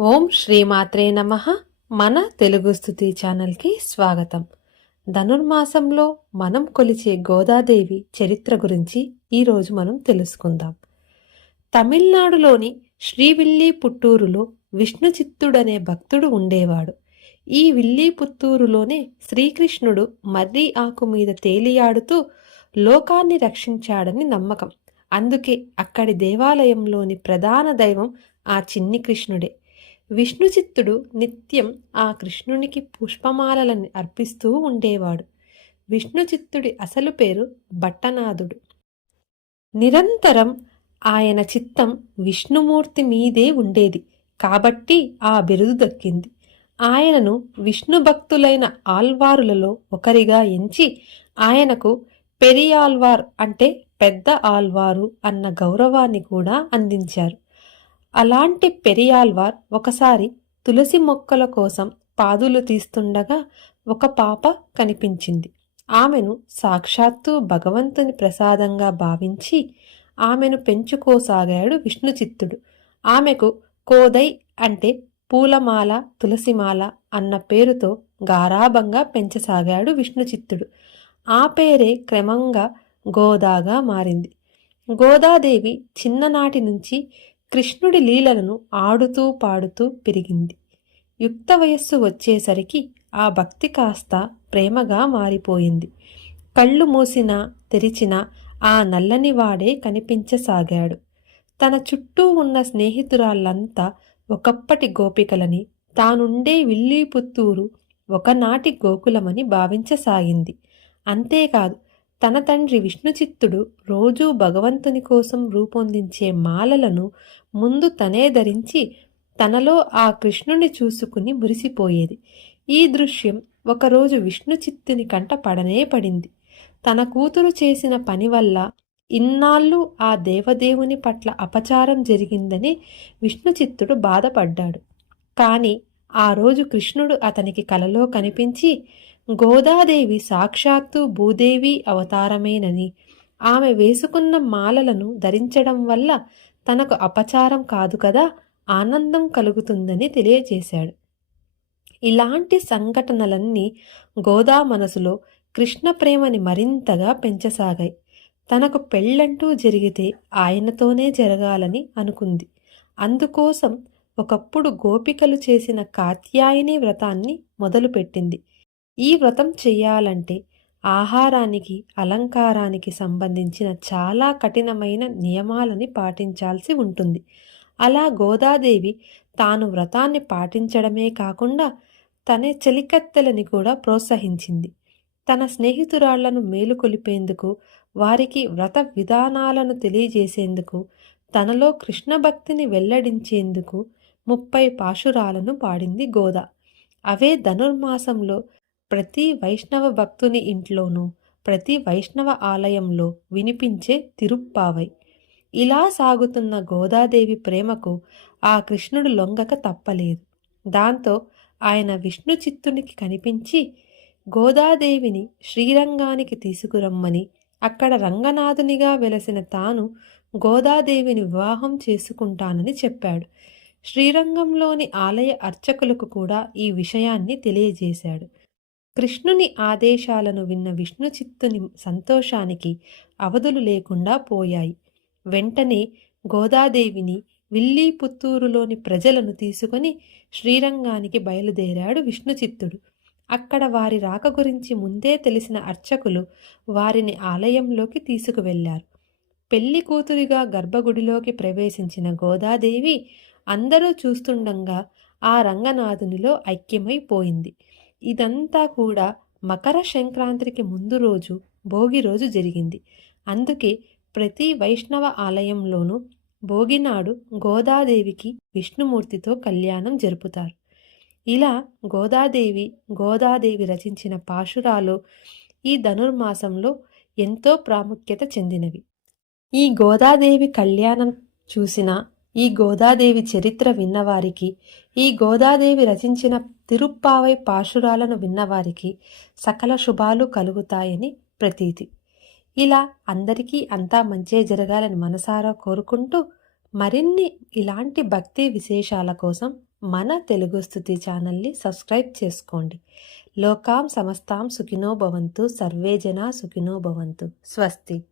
ఓం శ్రీమాత్రే నమ. మన తెలుగు స్థుతి ఛానల్కి స్వాగతం. ధనుర్మాసంలో మనం కొలిచే గోదాదేవి చరిత్ర గురించి ఈరోజు మనం తెలుసుకుందాం. తమిళనాడులోని శ్రీవిల్లి పుట్టూరులో విష్ణు చిత్తుడనే భక్తుడు ఉండేవాడు. ఈ విల్లి పుత్తూరులోనే శ్రీకృష్ణుడు మర్రి ఆకు మీద తేలియాడుతూ లోకాన్ని రక్షించాడని నమ్మకం. అందుకే అక్కడి దేవాలయంలోని ప్రధాన దైవం ఆ చిన్ని కృష్ణుడే. విష్ణుచిత్తుడు నిత్యం ఆ కృష్ణునికి పుష్పమాలలని అర్పిస్తూ ఉండేవాడు. విష్ణుచిత్తుడి అసలు పేరు భట్టనాథుడు. నిరంతరం ఆయన చిత్తం విష్ణుమూర్తి మీదే ఉండేది. కాబట్టి ఆ బిరుదు దక్కింది. ఆయనను విష్ణు భక్తులైన ఆల్వారులలో ఒకరిగా ఎంచి ఆయనకు పెరియాల్వార్ అంటే పెద్ద ఆల్వారు అన్న గౌరవాన్ని కూడా అందించారు. అలాంటి పెరియాల్వార్ ఒకసారి తులసి మొక్కల కోసం పాదులు తీస్తుండగా ఒక పాప కనిపించింది. ఆమెను సాక్షాత్తు భగవంతుని ప్రసాదంగా భావించి ఆమెను పెంచుకోసాగాడు విష్ణుచిత్తుడు. ఆమెకు కోదై అంటే పూలమాల తులసిమాల అన్న పేరుతో గారాభంగా పెంచసాగాడు విష్ణుచిత్తుడు. ఆ పేరే క్రమంగా గోదాగా మారింది. గోదాదేవి చిన్ననాటి నుంచి కృష్ణుడి లీలలను ఆడుతూ పాడుతూ పెరిగింది. యుక్త వయస్సు వచ్చేసరికి ఆ భక్తి కాస్త ప్రేమగా మారిపోయింది. కళ్ళు మూసినా తెరిచినా ఆ నల్లని వాడే కనిపించసాగాడు. తన చుట్టూ ఉన్న స్నేహితురాళ్ళంతా ఒకప్పటి గోపికలని తానుండే విల్లీపుత్తూరు ఒకనాటి గోకులమని భావించసాగింది. అంతేకాదు తన తండ్రి విష్ణుచిత్తుడు రోజూ భగవంతుని కోసం రూపొందించే మాలలను ముందు తనే ధరించి తనలో ఆ కృష్ణుని చూసుకుని మురిసిపోయేది. ఈ దృశ్యం ఒకరోజు విష్ణుచిత్తుని కంట పడనే పడింది. తన కూతురు చేసిన పని వల్ల ఇన్నాళ్ళు ఆ దేవదేవుని పట్ల అపచారం జరిగిందని విష్ణుచిత్తుడు బాధపడ్డాడు. కాని ఆ రోజు కృష్ణుడు అతనికి కలలో కనిపించి గోదాదేవి సాక్షాత్తు భూదేవి అవతారమేనని. ఆమె వేసుకున్న మాలలను ధరించడం వల్ల తనకు అపచారం కాదు కదా ఆనందం కలుగుతుందని తెలియజేశాడు. ఇలాంటి సంఘటనలన్నీ గోదా మనసులో కృష్ణ ప్రేమని మరింతగా పెంచసాగాయి. తనకు పెళ్ళంటూ జరిగితే ఆయనతోనే జరగాలని అనుకుంది. అందుకోసం ఒకప్పుడు గోపికలు చేసిన కాత్యాయని వ్రతాన్ని మొదలుపెట్టింది. ఈ వ్రతం చేయాలంటే ఆహారానికి అలంకారానికి సంబంధించిన చాలా కఠినమైన నియమాలని పాటించాల్సి ఉంటుంది. అలా గోదాదేవి తాను వ్రతాన్ని పాటించడమే కాకుండా తన చెలికత్తెలని కూడా ప్రోత్సహించింది. తన స్నేహితురాళ్ళను మేలుకొలిపేందుకు వారికి వ్రత విధానాలను తెలియజేసేందుకు తనలో కృష్ణ భక్తిని వెల్లడించేందుకు ముప్పై పాశురాలను పాడింది గోదా. అవే ధనుర్మాసంలో ప్రతి వైష్ణవ భక్తుని ఇంట్లోనూ ప్రతి వైష్ణవ ఆలయంలో వినిపించే తిరుప్పావై. ఇలా సాగుతున్న గోదాదేవి ప్రేమకు ఆ కృష్ణుడు లొంగక తప్పలేదు. దాంతో ఆయన విష్ణు చిత్తునికి కనిపించి గోదాదేవిని శ్రీరంగానికి తీసుకురమ్మని అక్కడ రంగనాథునిగా వెలసిన తాను గోదాదేవిని వివాహం చేసుకుంటానని చెప్పాడు. శ్రీరంగంలోని ఆలయ అర్చకులకు కూడా ఈ విషయాన్ని తెలియజేశాడు. కృష్ణుని ఆదేశాలను విన్న విష్ణు చిత్తుని సంతోషానికి అవధులు లేకుండా పోయాయి. వెంటనే గోదాదేవిని విల్లీ పుత్తూరులోని ప్రజలను తీసుకొని శ్రీరంగానికి బయలుదేరాడు విష్ణుచిత్తుడు. అక్కడ వారి రాక గురించి ముందే తెలిసిన అర్చకులు వారిని ఆలయంలోకి తీసుకువెళ్ళారు పెళ్ళి కూతురిగా గర్భగుడిలోకి ప్రవేశించిన గోదాదేవి అందరూ చూస్తుండగా ఆ రంగనాథునిలో ఐక్యమైపోయింది. ఇదంతా కూడా మకర సంక్రాంతికి ముందు రోజు భోగి రోజు జరిగింది. అందుకే ప్రతి వైష్ణవ ఆలయంలోనూ భోగినాడు గోదాదేవికి విష్ణుమూర్తితో కళ్యాణం జరుపుతారు. ఇలా గోదాదేవి గోదాదేవి రచించిన పాశురాలు ఈ ధనుర్మాసంలో ఎంతో ప్రాముఖ్యత చెందినవి. ఈ గోదాదేవి కళ్యాణం చూసిన ఈ గోదాదేవి చరిత్ర విన్నవారికి ఈ గోదాదేవి రచించిన తిరుప్పావై పాశురాలను విన్నవారికి సకల శుభాలు కలుగుతాయని ప్రతీతి. ఇలా అందరికీ అంతా మంచే జరగాలని మనసారా కోరుకుంటూ మరిన్ని ఇలాంటి భక్తి విశేషాల కోసం మన తెలుగు స్థుతి ఛానల్ని సబ్స్క్రైబ్ చేసుకోండి. లోకాం సమస్తాం సుఖినో భవంతు సర్వే జనా సుఖినో భవంతు. స్వస్తి.